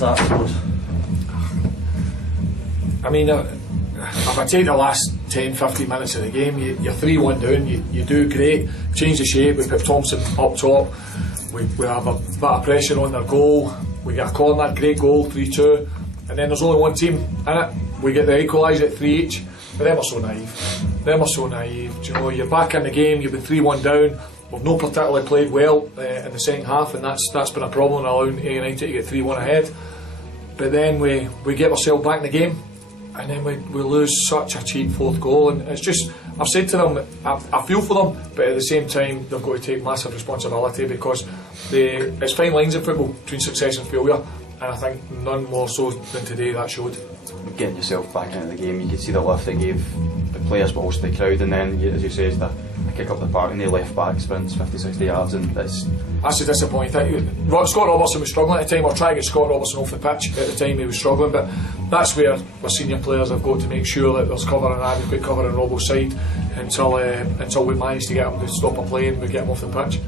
That scored. I mean, if I take the last 10-15 minutes of the game, you're 3-1 down, you do great, change the shape, we put Thompson up top, we have a bit of pressure on their goal, we get a corner, great goal, 3-2, and then there's only one team in it, we get the equaliser at 3 each, but them are so naive, do you know, you're back in the game, you've been 3-1 down, we've not particularly played well in the second half, and that's been a problem in allowing A United to get 3-1 ahead, but then we get ourselves back in the game, and then we lose such a cheap fourth goal, and it's just, I've said to them, I feel for them, but at the same time they've got to take massive responsibility, because it's fine lines in football between success and failure, and I think none more so than today that showed. Getting yourself back into the game, you could see the lift it gave the players but also the crowd, and then as you say, the kick up the park and the left back sprints 50-60 yards, and that's a disappointing. Scott Robertson was struggling at the time, or trying to get Scott Robertson off the pitch at the time, he was struggling, but that's where our senior players have got to make sure that there's cover and adequate cover on Robbo's side until we manage to get him to stop a play and we get him off the pitch.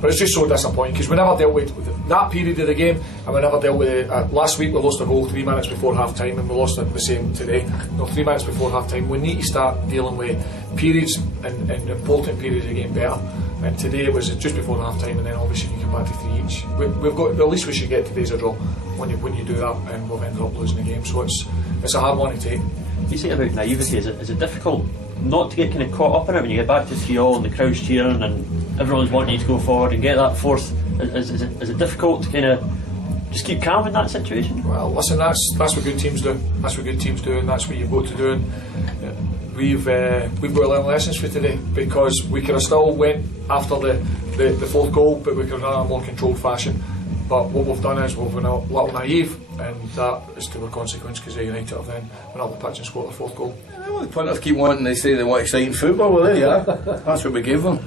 But it's just so disappointing, because we never dealt with that period of the game, and we never dealt with it. Last week we lost a goal 3 minutes before half time, and we lost it the same today. 3 minutes before half time. We need to start dealing with periods and important periods of the game better. And today it was just before half time, and then obviously you come back to 3 each. We've got, at least we should get today's a draw when you do that, and we've ended up losing the game. So it's a hard one to take. You say about naivety, is it difficult not to get kind of caught up in it when you get back to 3-3 and the crowd's cheering and everyone's wanting you to go forward and get that fourth? Is it difficult to kind of just keep calm in that situation? Well, listen, that's what good teams do. That's what good teams do, and that's what you've got to do. And we've got to learn lessons for today, because we could have still went after the fourth goal, but we could have done it in a more controlled fashion. But what we've done is we've been a little naive, and that is to a consequence, because United have then went up the pitch and scored the fourth goal. Well, the punters keep wanting, they say they want exciting football, well there you are. That's what we gave them.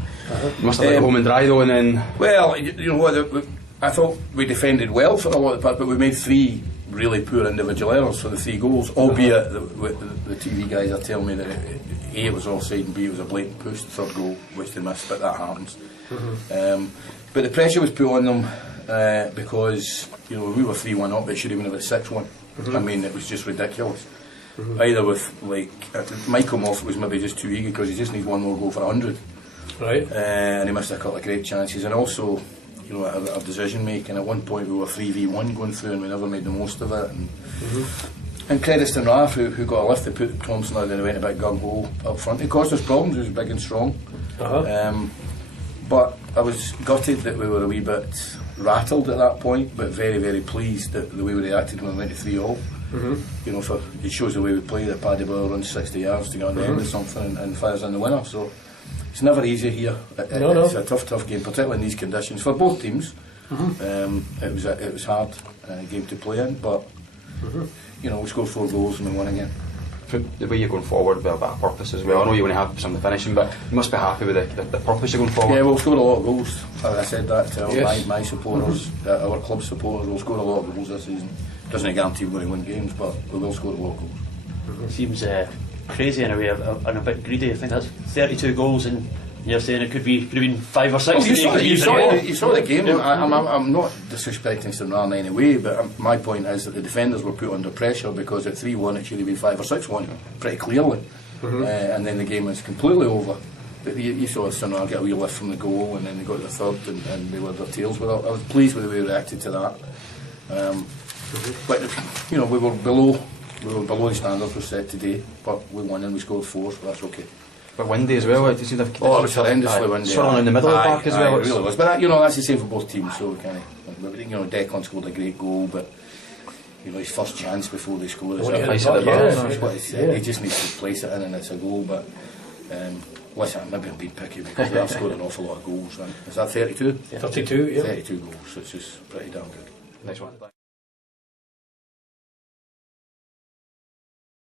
Must have been home and dry though, and then... Well, you know what, I thought we defended well for a lot of the part, but we made 3 really poor individual errors for the 3 goals, albeit the TV guys are telling me that A, it was offside, and B, it was a blatant push, the third goal, which they missed, but that happens. But the pressure was put on them because, you know, we were 3-1 up, they should have been about 6-1. I mean, it was just ridiculous. Either with, like, Michael Moffat was maybe just too eager because he just needs one more goal for 100. Right. And he missed a couple of great chances, and also, you know, our decision making. At one point we were 3v1 going through, and we never made the most of it. And credit to Stranraer who got a lift. They put Thompson out, and they went a bit gung ho up front. It caused us problems. He was big and strong. But I was gutted that we were a wee bit rattled at that point, but very, very pleased that the way we reacted when we went to 3-3. You know, it shows the way we play, that Paddy Boyle runs 60 yards to get on the end of something and fires in the winner. So it's never easy here. It's a tough game, particularly in these conditions for both teams. It was hard game to play in, but you know, we scored 4 goals and we won again. The way you're going forward with a bit of purpose as well. I know you want to have some of the finishing, but you must be happy with the purpose you're going forward. Yeah, we'll score a lot of goals. I said that to my supporters, our club supporters. We'll score a lot of goals this season. Doesn't guarantee we're going to win games, but we will score a lot of goals. It seems crazy in a way, and a bit greedy. I think that's 32 goals, and you're saying it could have been 5 or 6. You saw the game. I'm not disrespecting Stranraer in any way, but my point is that the defenders were put under pressure, because at 3-1 it should have been 5 or 6-1 pretty clearly, and then the game was completely over. But you saw Stranraer get a wee lift from the goal, and then they got the third, and they were their tails. But I was pleased with the way we reacted to that. But you know, we were below the standards we set today, but we won and we scored 4, so that's okay. But windy as well. Did you see the it was horrendously windy. Swirling in the middle of the park as well. It really was. But that, you know, that's the same for both teams. So we kind of, you know, Declan scored a great goal, but you know, his first chance before they scored is what he said. He just needs to place it in, and it's a goal. But listen, maybe I'm being picky because they have scored an awful lot of goals. Is that 32? Yeah. 32, yeah. 32 goals. So it's just pretty damn good. Nice one.